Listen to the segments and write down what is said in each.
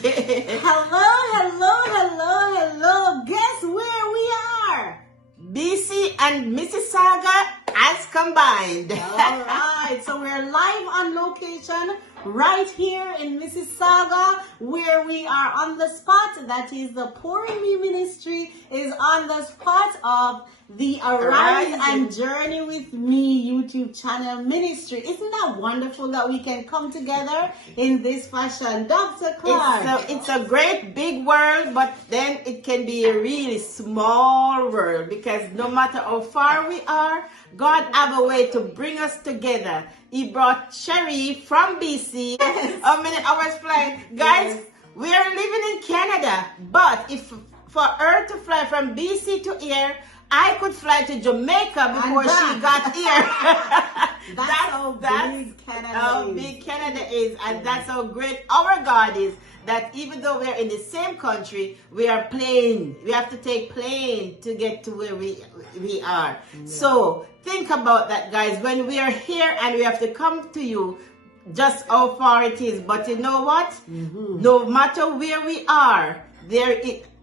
Hello, hello, hello, hello. Guess where we are? BC and Mississauga as combined. All right, so we're live on location right here in Mississauga, where we are on the spot. That is the Pouring Me Ministry is on the spot of the Arise and Journey with Me YouTube channel ministry. Isn't that wonderful that we can come together in this fashion? Dr. Clark. It's a great big world, but then it can be a really small world, because no matter how far we are, God have a way to bring us together. He brought Sherry from BC. Yes. How many hours flight? Guys, Yes. we are living in Canada, but if for her to fly from BC to here, I could fly to Jamaica before she got here. That's how big Canada how is. big Canada is, and that's how great our God is. That even though we're in the same country, we have to take plane to get to where we are. Yeah. So think about that, guys. When we are here and we have to come to you, just how far it is. But you know what? Mm-hmm. No matter where we are,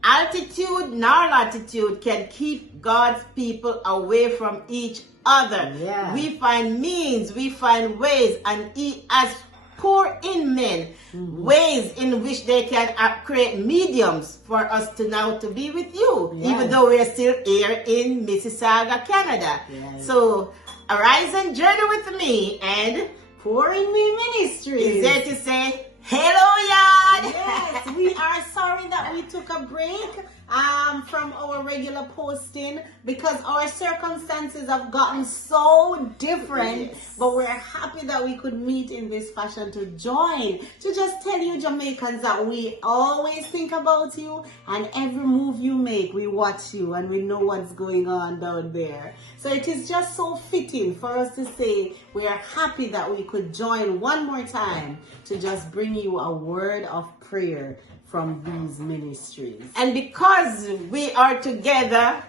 altitude nor latitude can keep God's people away from each other. Yeah. We find means, we find ways, and He has poured in men ways in which they can create mediums for us to now to be with you, even though we're still here in Mississauga, Canada. Yes. So arise and journey with me, and Pouring Me Ministry is there to say hello, yard. Yes, we are sorry that we took a break from our regular posting because our circumstances have gotten so different. Yes. But we're happy that we could meet in this fashion to join, to just tell you Jamaicans that we always think about you, and every move you make, we watch you and we know what's going on down there. So it is just so fitting for us to say we are happy that we could join one more time to just bring you a word of prayer from these ministries. And because we are together,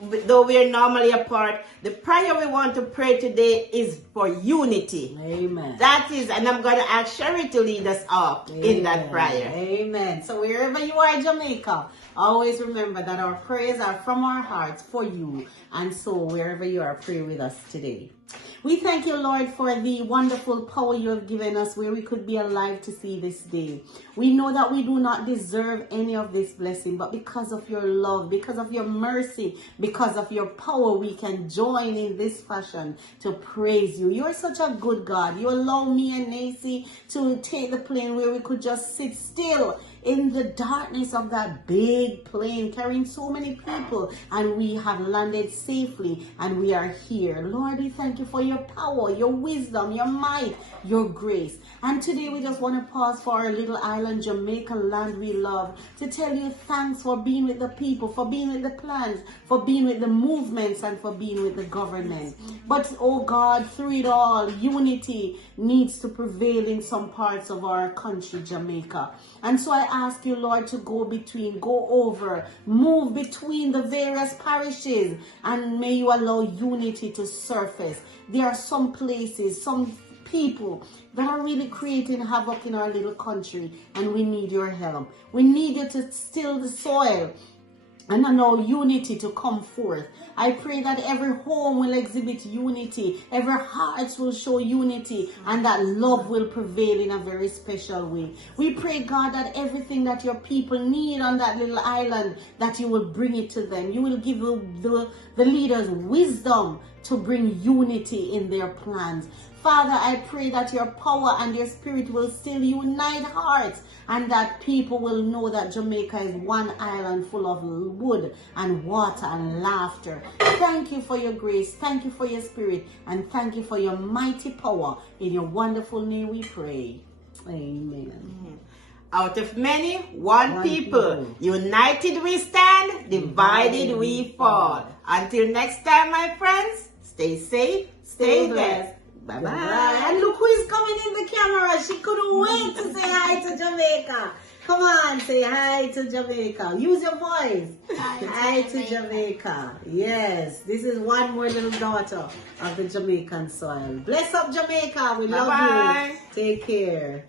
though we are normally apart, the prayer we want to pray today is for unity. Amen. That is, and I'm going to ask Sherry to lead us off in that prayer. Amen. So wherever you are in Jamaica, always remember that our prayers are from our hearts for you. And so wherever you are, pray with us today. We thank you, Lord, for the wonderful power you have given us where we could be alive to see this day. We know that we do not deserve any of this blessing, but because of your love, because of your mercy, because of your power, we can join in this fashion to praise you. You're such a good God. You allow me and Nancy to take the plane where we could just sit still in the darkness of that big plane carrying so many people, and we have landed safely and we are here. Lord, we thank you for your power, your wisdom, your might, your grace. And today we just want to pause for our little island, Jamaica land we love, to tell you thanks for being with the people, for being with the plans, for being with the movements, and for being with the government. But oh God, through it all, unity needs to prevail in some parts of our country, Jamaica. And so I ask you, Lord, to go over, move between the various parishes, and may you allow unity to surface. There are some places, some people that are really creating havoc in our little country, and we need your help. We need you to still the soil and allow unity to come forth. I pray that every home will exhibit unity, every heart will show unity, and that love will prevail in a very special way. We pray, God, that everything that your people need on that little island, that you will bring it to them. You will give the leaders wisdom to bring unity in their plans. Father, I pray that your power and your spirit will still unite hearts, and that people will know that Jamaica is one island full of wood and water and laughter. Thank you for your grace. Thank you for your spirit. And thank you for your mighty power. In your wonderful name we pray. Amen. Out of many, one people. United we stand, divided we fall. Until next time, my friends, stay safe, stay blessed. Bye-bye. And look who is coming in the camera. She couldn't wait to say hi to Jamaica. Come on, say hi to Jamaica. Use your voice. Hi to Jamaica. Yes, this is one more little daughter of the Jamaican soil. Bless up Jamaica. We love you. Take care.